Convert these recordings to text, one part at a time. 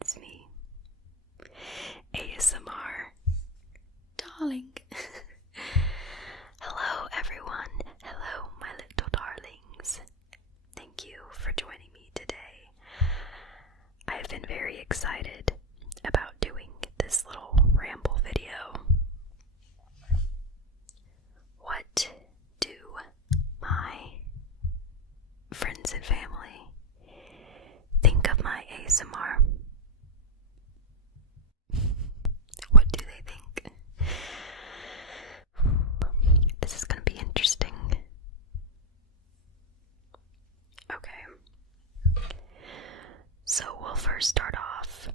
It's me, ASMR darling. Hello everyone, hello my little darlings. Thank you for joining me today. I've been very excited about doing this little ramble video. What do my friends and family think of my ASMR? What do they think? This is gonna be interesting. Okay. So we'll first start off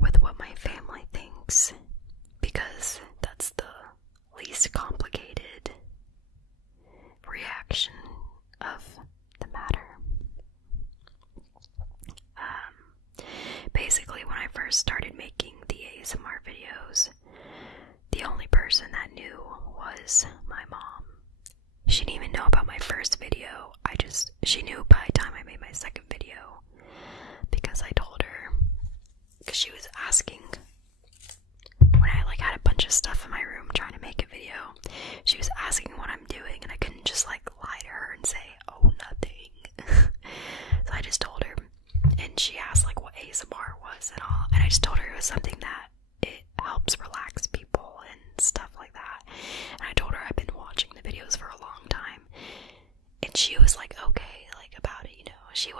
with what my family thinks, because that's the least complicated reaction of the matter. Basically, when I first started making the ASMR videos, the only person that knew was my mom. She didn't even know about my first video. She knew by the time I made my second video, because I told her, because she was asking, when I had a bunch of stuff in my room trying to make a video, she was asking what I'm doing, and I couldn't just lie to her and say, oh, nothing. So I just told her, and she asked what ASMR was and all, and I just told her it was something that it helps relax people and stuff like that. And I told her I've been watching the videos for a long time, and she was okay about it, she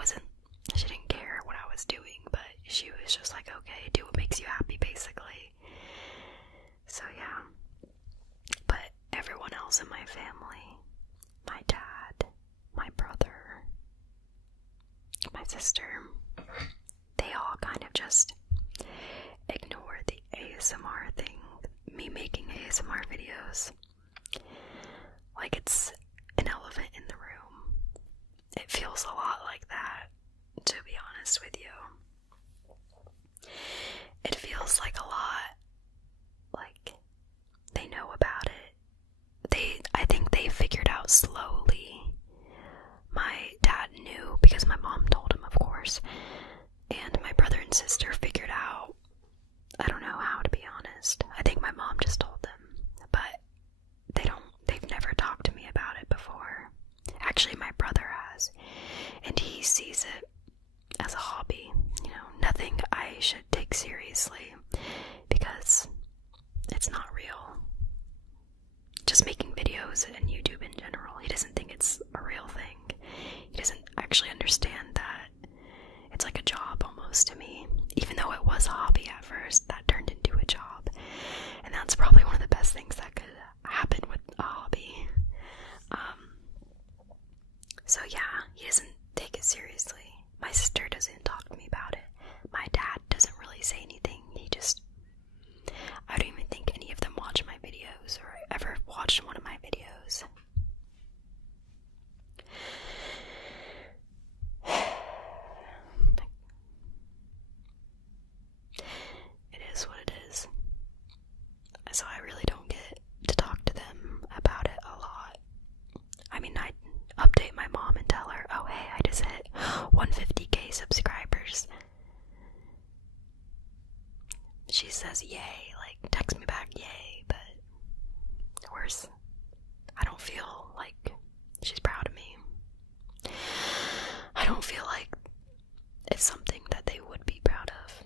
didn't care what I was doing, but she was just okay, do what makes you happy, basically. So yeah. But everyone else in my family, my dad, my brother, my sister, they all kind of just ignore the ASMR thing, me making ASMR videos, like it's an elephant in the room. It feels a lot like that, to be honest with you. It feels like a lot like they know about it. I think they figured out slowly. My dad knew because my mom told him, of course, and my brother and sister figured out. I don't know how, to be honest. I think my mom just told them, but they've never talked to me about it before. Actually, my brother has, and he sees it as a hobby, nothing I should take seriously, because it's not real. Just making videos and YouTube in general, he doesn't think it's a real thing. He doesn't actually understand that it's like a job almost to me. Even though it was a hobby at first, that turned into a job. And that's probably one of the best things that could happen with a hobby. So yeah, he doesn't take it seriously. My sister doesn't talk to me about it. My dad doesn't really say anything. I don't even think any of them watch my videos or ever watched one of my videos. It is what it is. So I really don't get to talk to them about it a lot. I mean, I update my mom and tell her, oh hey, I just hit 150k subscribers. She says yay, text me back yay, but worse, I don't feel like she's proud of me. I don't feel like it's something that they would be proud of.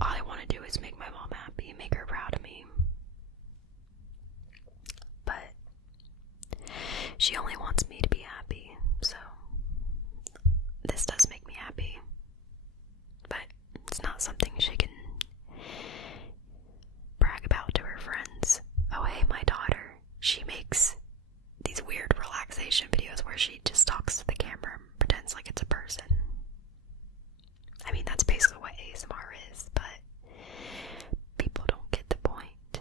All I want to do is make my mom happy and make her proud of me. But she only wants me to be happy, so this does make me happy. But it's not something she can brag about to her friends. Oh hey, my daughter, she makes these weird relaxation videos where she just talks to the camera and pretends like it's a person. I mean, that's basically what ASMR is, but people don't get the point.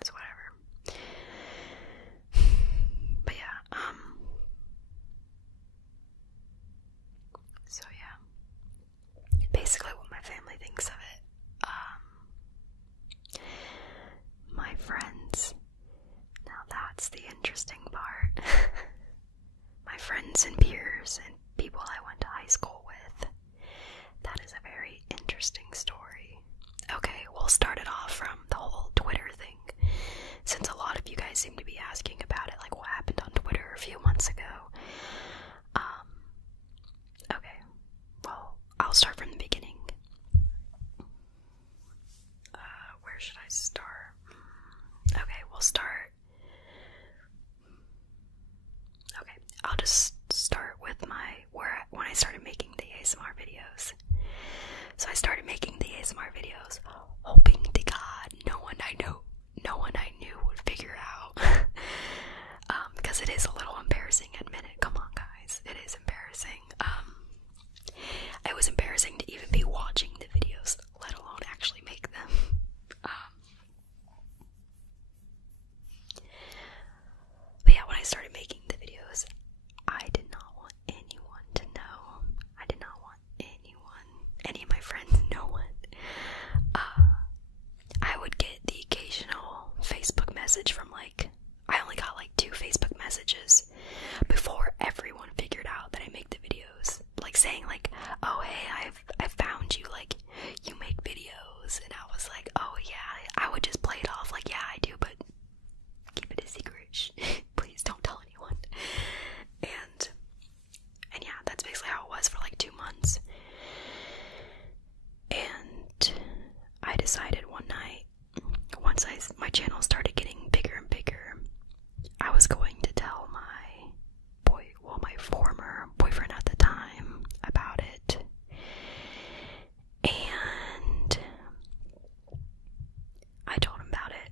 It's whatever. But yeah, so yeah, basically what my family thinks of it. My friends, now that's the interesting part. friends and peers and people I went to high school with. That is a very interesting story. Okay, we'll start it off from the whole Twitter thing, since a lot of you guys seem to be asking about it, like what happened on Twitter a few months ago. Okay, well, I'll start from the beginning. Where should I start? Okay, we'll start. Okay, I'll just start with when I started making the ASMR videos. So I started making the ASMR videos, hoping to God no one I knew would figure out. Because it is a little embarrassing, admit it. Come on, guys, it is embarrassing. It was embarrassing to even be watching the videos, let alone actually make them. But yeah, when I started making the videos, I did not want anyone to know. I did not want any of my friends, no one. I would get the occasional Facebook message from I only got 2 Facebook messages before everyone figured out that I make the videos. Saying oh hey, I've found you, you make videos. And I was like, oh yeah, I would just play it off yeah, I do, but keep it a secret. Please don't tell anyone. And yeah, that's basically how it was for 2 months. And I decided one night, once my channel started getting bigger and bigger, I was going to tell my former boyfriend at the time about it. And I told him about it.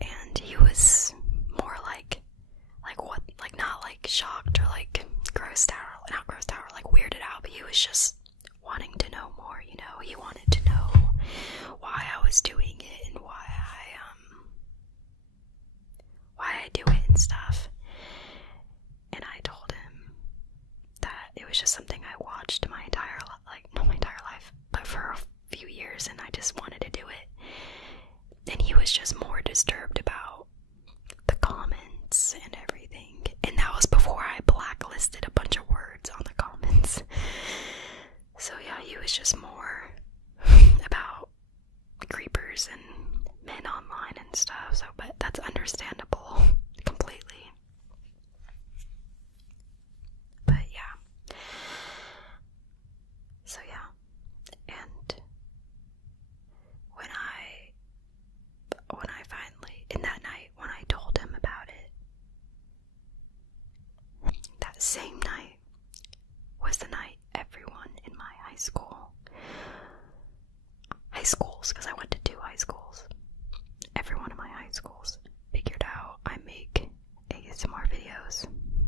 And he was more what, not shocked or grossed out, not grossed out, or weirded out, but he was just wanting to know more, he wanted to know why I was doing it and why I do it and stuff. And I told him that it was just something I watched my entire not my entire life, but for a few years, and I just wanted to do it. And he was just more disturbed about the comments and everything. And that was before I blacklisted a bunch of words on the comments. So yeah, he was just more about creepers and men online and stuff. So, but that's understandable completely. But yeah. So yeah. And when I finally, in that night, when I told him about it, that same night was the night everyone in my high schools, because I went to 2 high schools, everyone in my high schools figured out I make ASMR videos.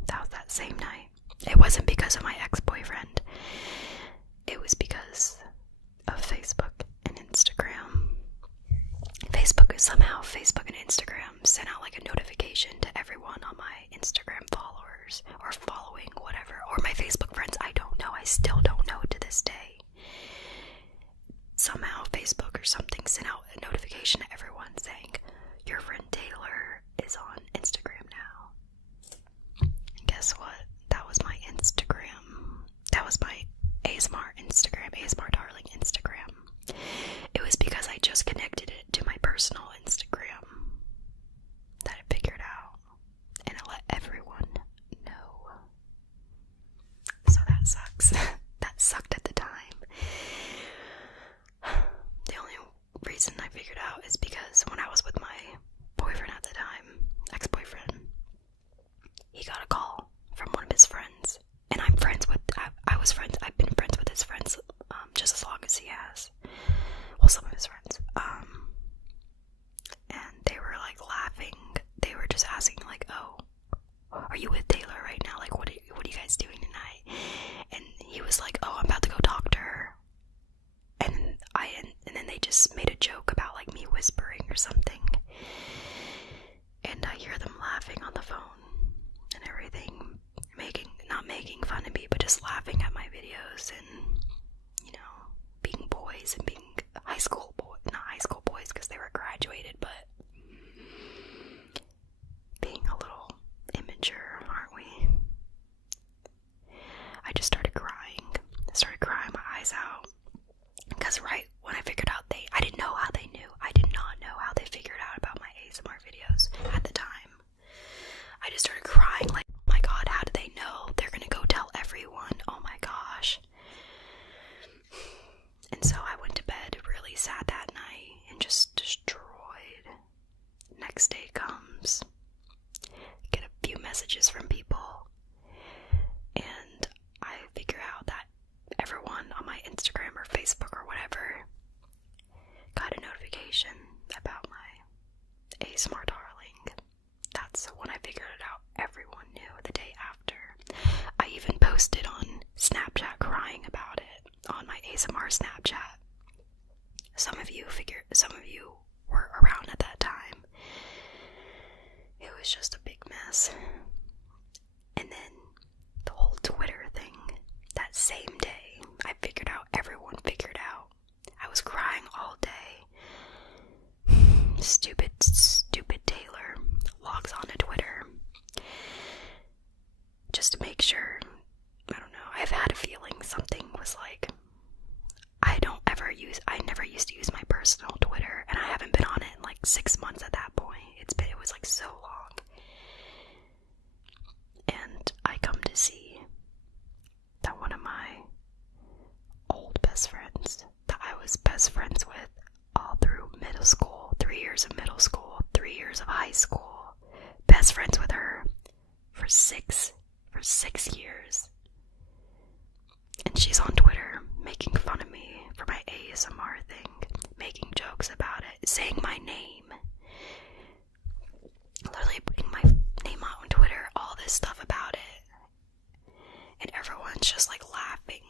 That was that same night. It wasn't because of my ex-boyfriend. It was because of Facebook and Instagram. Facebook and Instagram sent out a notification to everyone on my Instagram followers, or following, whatever, or my Facebook friends. I don't know. I still don't know to this day. Somehow Facebook or something sent out a notification to everyone saying, your friend Taylor is on Instagram now. And guess what? That was my Instagram. That was my ASMR Instagram, ASMR Darling Instagram. It was because I just connected it to my personal Instagram that it figured out, and it let everyone know. So that sucks. That sucked at the time. The only reason I figured out is because when I was with my boyfriend at the time, ex-boyfriend, he got a call from one of his friends, and I've been friends with his friends just as long as he has. Well, some of his friends. And they were laughing. They were just asking oh, are you with Taylor right now? What are you guys doing tonight? And he was like, oh, I'm about to go talk to her. And then they just made a joke about me whispering or something. And I hear them laughing on the phone and everything, not making fun of me, but just laughing at my videos and, being boys and being not high school just a big mess. And then the whole Twitter thing, that same day, everyone figured out. I was crying all day. Stupid Taylor logs onto Twitter just to make sure. I don't know, I've had a feeling something was like, I never used to use my personal Twitter, and I haven't been on it in like 6 months at that point. It was like so long. And I come to see that one of my old best friends that I was best friends with all through middle school, 3 years of middle school, 3 years of high school, best friends with her for six years. And she's on Twitter making fun of me for my ASMR thing, making jokes about it, saying my name, literally putting my name out on Twitter, all this stuff about it. And everyone's just like laughing,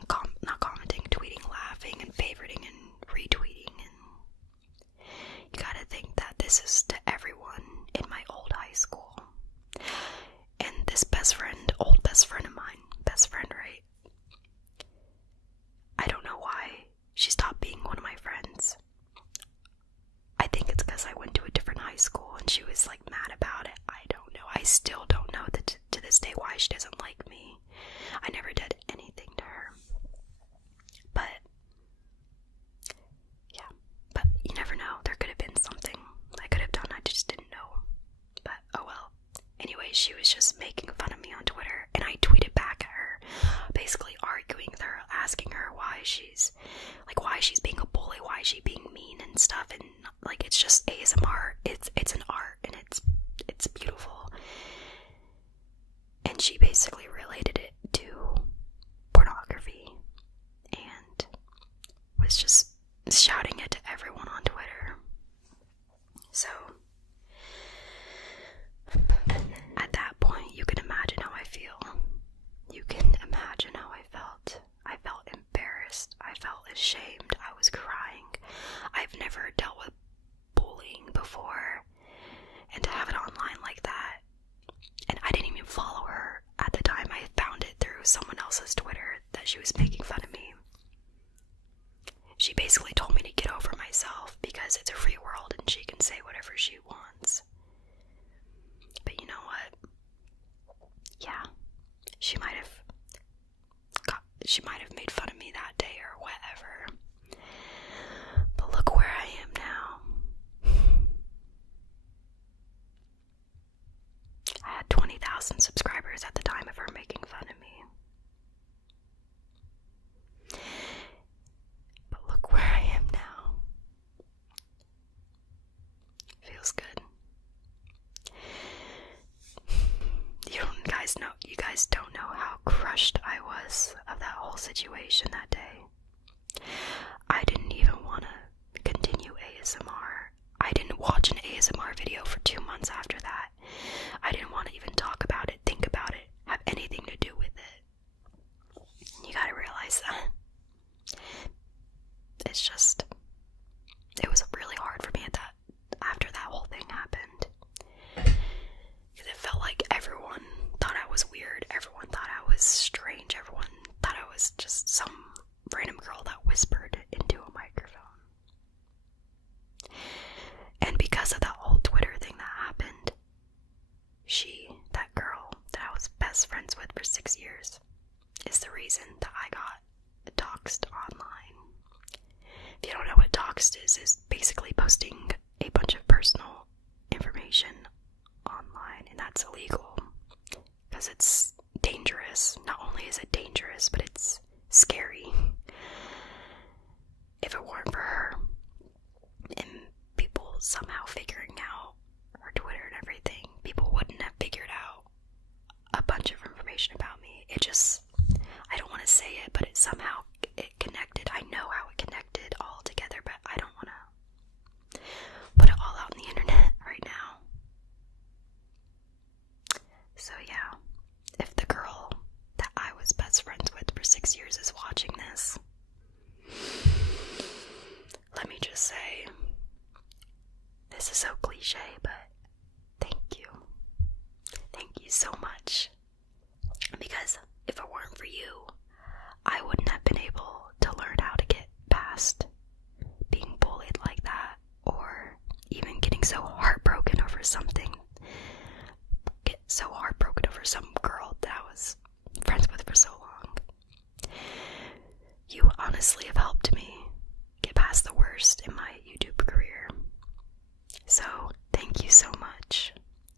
not commenting, tweeting, laughing, and favoriting and retweeting. And you gotta think that this is to everyone in my old high school. And this old best friend of mine, right? I don't know why she stopped being one of my friends. I think it's because I went to a different high school and she was like mad about it. I don't know. I still don't know that to this day why she doesn't like me. I never did anything to her. But yeah, but you never know. There could have been something I could have done. I just didn't know. But oh well. Anyway, she was just making fun of me on Twitter, and I tweeted back at her, basically arguing with her, asking her why she's being a bully, why is she being mean and stuff, and like, it's just ASMR, it's an art, and it's beautiful. And she basically related it to pornography, and was just shouting it to everyone on Twitter. So at that point, you can imagine how I feel. You can imagine how I felt. I felt embarrassed. I felt ashamed. I was crying. I've never dealt with bullying before, and to have it online like that. And I didn't even follow her at the time. I found it through someone else's Twitter that she was making fun of me. She basically told me to get over myself because it's a free world and she can say whatever she wants. But you know what? Yeah, she might have made fun of me that day or whatever. But look where I am now. I had 20,000 subscribers at the time of her making fun of me. But look where I am now. Feels good. You guys don't know how crushed I was of that whole situation that day. I didn't even want to continue ASMR. I didn't watch an ASMR video for 2 months after that. I didn't want to even talk about it, think about it, have anything to do with it. You gotta realize that. It was really hard for me after that whole thing happened. Because it felt like everyone thought I was weird, everyone thought I was strange, everyone thought I was just some random girl that whispered into a microphone. And because of that whole Twitter thing that happened, that girl that I was best friends with for 6 years, is the reason that I got doxxed online. If you don't know what doxxed is basically posting a bunch of personal information online, and that's illegal because it's dangerous. Not only is it dangerous, but it's scary. If it weren't for her and people somehow figuring out her Twitter and everything, people wouldn't have figured out a bunch of information about me. I don't want to say it, but it connected. I know how it connected all together, but I don't want to put it all out on the internet right now. So yeah, if the girl that I was best friends with for 6 years is watching this, let me just say, this is so cliche, but thank you. so much. Because if it weren't for you, I wouldn't have been able to learn how to get past being bullied like that, or even getting so heartbroken over something. Get so heartbroken over some girl that I was friends with for so long. You honestly have helped me get past the worst in my YouTube career. So, thank you so much.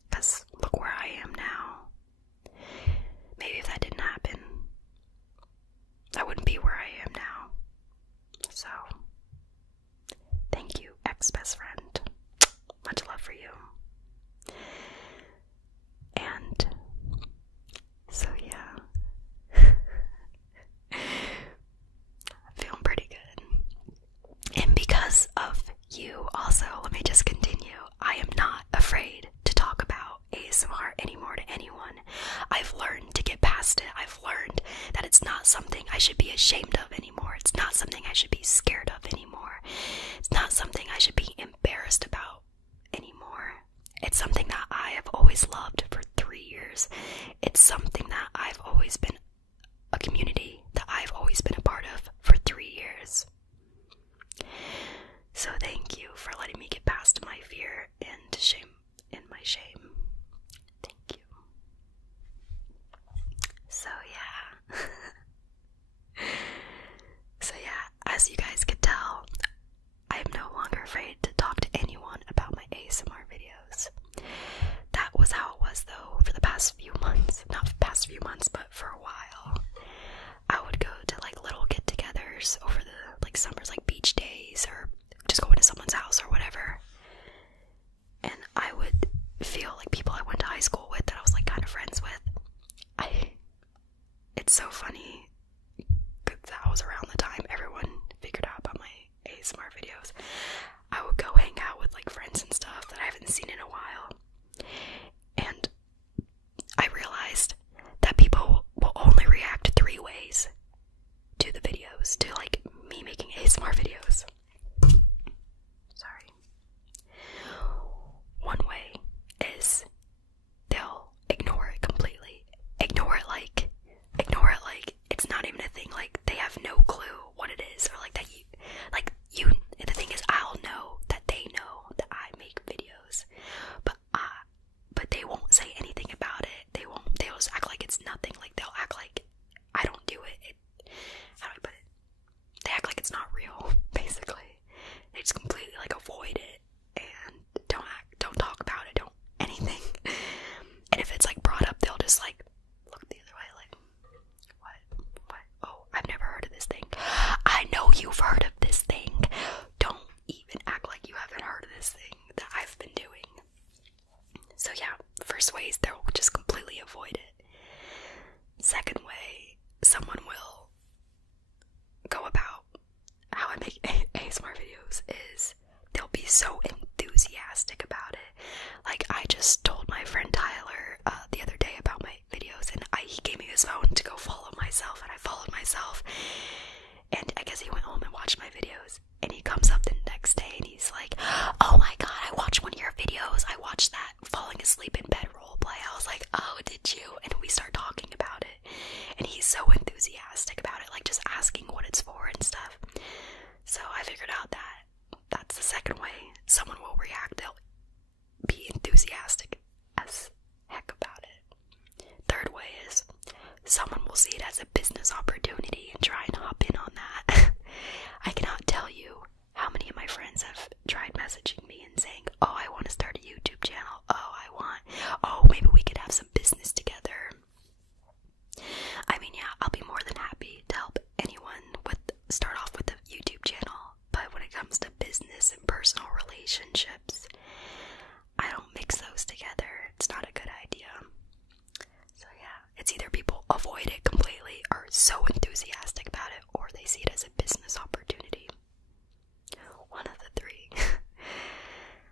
Because look where I am now. Maybe if that didn't happen, I wouldn't be where I am now. So, thank you, ex-best friend. Much love for you. And so yeah, I'm feeling pretty good. And because of you also, let me just continue. I am not afraid to talk about ASMR anymore to anyone. I've learned to get past it. I've learned that it's not something I should be ashamed of anymore. It's not something I should be scared of anymore. It's not something I should be embarrassed about anymore. It's something that I have always loved for 3 years. It's something that I've always been, a community that I've always been a part of for 3 years. So thank you for letting me get past my fear and shame, and my shame. Thank you. So yeah. So yeah, as you guys could tell, I am no longer afraid to talk to anyone about my ASMR videos. That was how it was though for the past few months. Not past few months, but for a while. I would go to like little get-togethers over the like summers, like beach days, or just go into someone's house or whatever. And I would feel like people I went to high school with, that I was like kind of friends with. It's so funny because that was around the time everyone figured out about my ASMR videos. I would go hang out with like friends and stuff that I haven't seen in a while. And I realized that people will only react 3 ways to the videos, to like me making ASMR videos. Sorry. One way is they'll ignore it completely. Ignore it like it's not even a thing. Like they have no clue what it is, or like that you the thing is, I'll know that they know that I make videos, but they won't say anything about it. They'll just act like it's nothing. Like they'll act like I don't do it. How do I put it? They act like it's not real, basically. They just completely like avoid it and don't talk about it, don't anything. And if it's like brought up, they'll just like look the other way, like, what? Oh, I've never heard of this thing. I know you've heard of this thing. Don't even act like you haven't heard of this thing that I've been doing. So yeah, first way is they'll just completely avoid it. Second way, someone will go about how I make ASMR videos is they'll be so enthusiastic about it. Like I just told my friend Tyler the other day about my videos, and he gave me his phone to go follow myself, and I followed myself, and I guess he went home and watched my videos, and he comes up the next day and he's like, oh my god, I watched one of your videos. I watched that falling asleep in bed roleplay. I was like, oh, did you? And we start talking about it, and he's so enthusiastic about it, like just asking what it's for and stuff. So I figured out that that's the second way someone will react. They'll be enthusiastic as heck about it. Third way is someone will see it as a business opportunity and try and hop in on that. I cannot tell you how many of my friends have tried messaging me and saying, oh, I want to start a YouTube channel. Oh, maybe we could have some business together. I mean, yeah, I'll be more than happy to help anyone start off with a YouTube channel. But when it comes to business and personal relationships, I don't mix those together. It's not a good idea. So yeah, it's either people avoid it completely or so enthusiastic about it, or they see it as a business opportunity. One of the 3.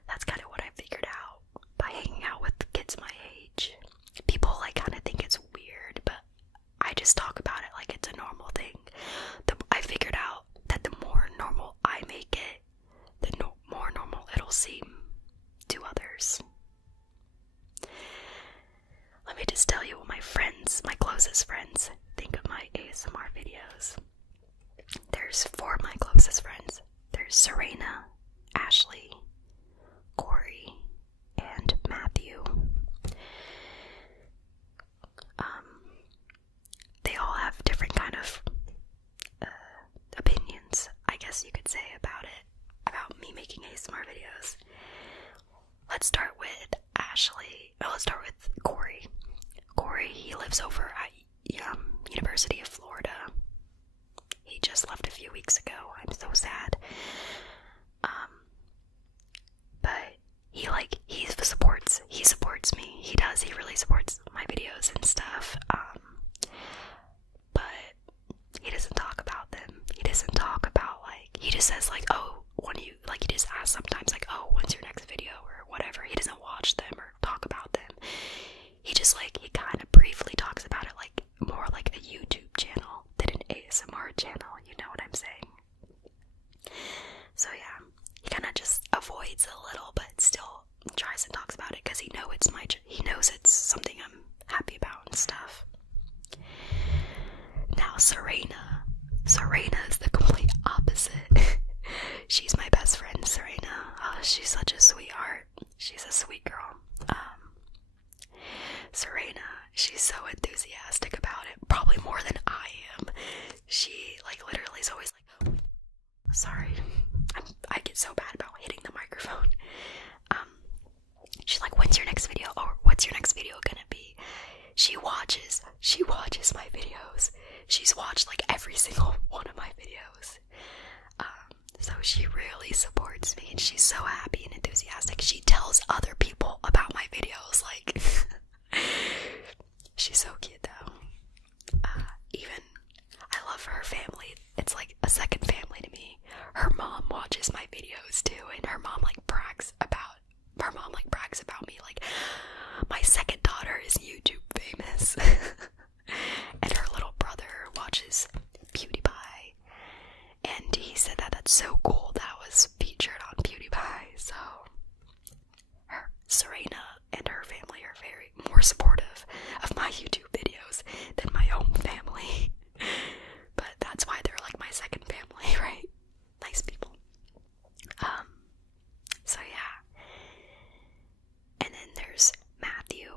That's kind of what I figured out by hanging out with kids my age. People like kind of think it's weird, but I just talk about it like it's a normal thing. I figured out that the more normal I make it, the more normal it'll seem to others. Let me me just tell you what my friends, my closest friends, think of my ASMR videos. There's 4 of my closest friends. There's Serena, Ashley, Corey, and Matthew. They all have different kind of opinions, I guess you could say, about me making ASMR videos. Let's start with Ashley. Let's start with Corey. Corey, he lives over at University of Florida. He just left a few weeks ago. I'm so sad. But he supports me. He really supports my videos and stuff. But he doesn't talk about them. He doesn't talk about, like, he just says, like, oh, he just asks sometimes, like, oh, when's your next video, or whatever. He doesn't watch them or talk about them. He just, like, he kind of briefly talks about it, like, more like a YouTube channel than an ASMR channel, you know what I'm saying? So, yeah, he kind of just avoids a little, but still tries and talks about it, because he knows it's something I'm happy about and stuff. Now, Serena is the complete opposite. She's my best friend, Serena. Oh, she's such a sweetheart. She's a sweet girl. Serena, she's so enthusiastic about it, probably more than I am. She, like, literally is always like, sorry, I get so bad about hitting the microphone. She's like, when's your next video, or what's your next video gonna be? She watches my videos. She's watched, like, every single one of my videos. So she really supports me, and she's so happy and enthusiastic. She tells other people about my videos, like, she's so cute, though. I love her family. It's like a second family to me. Her mom watches my videos, too, and her mom, like, brags about me, like, my second daughter is YouTube famous. And her little brother watches PewDiePie, and he said that that's so cool that was featured on PewDiePie. So Serena and her family are very more supportive of my YouTube videos than my own family. But that's why they're like my second family, right? Nice people. So yeah. And then there's Matthew.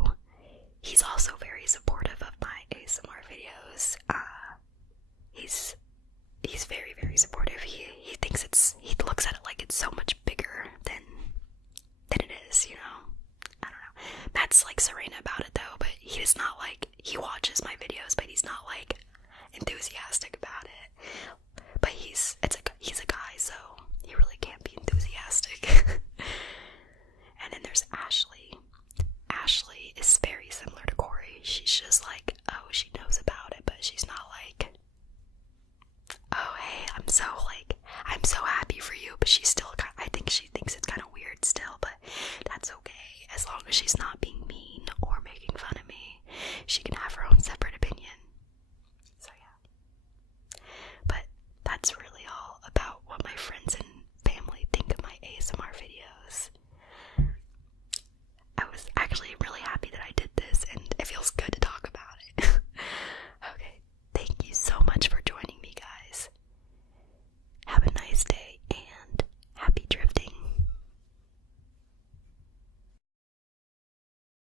He's also very supportive of my ASMR videos. He's very, very supportive. He looks at it like it's so much bigger than it is, you know? I don't know. Matt's like Serena about it, though, but he's not like, he watches my videos, but he's not like enthusiastic about it. But he's a guy, so he really can't be enthusiastic. And then there's Ashley. Ashley is very similar to Corey. She's just like, oh, she knows about it, but she's not like, oh, hey, I'm so happy for you, but she's still, I think she thinks it's kind of weird still, but that's okay, as long as she's not being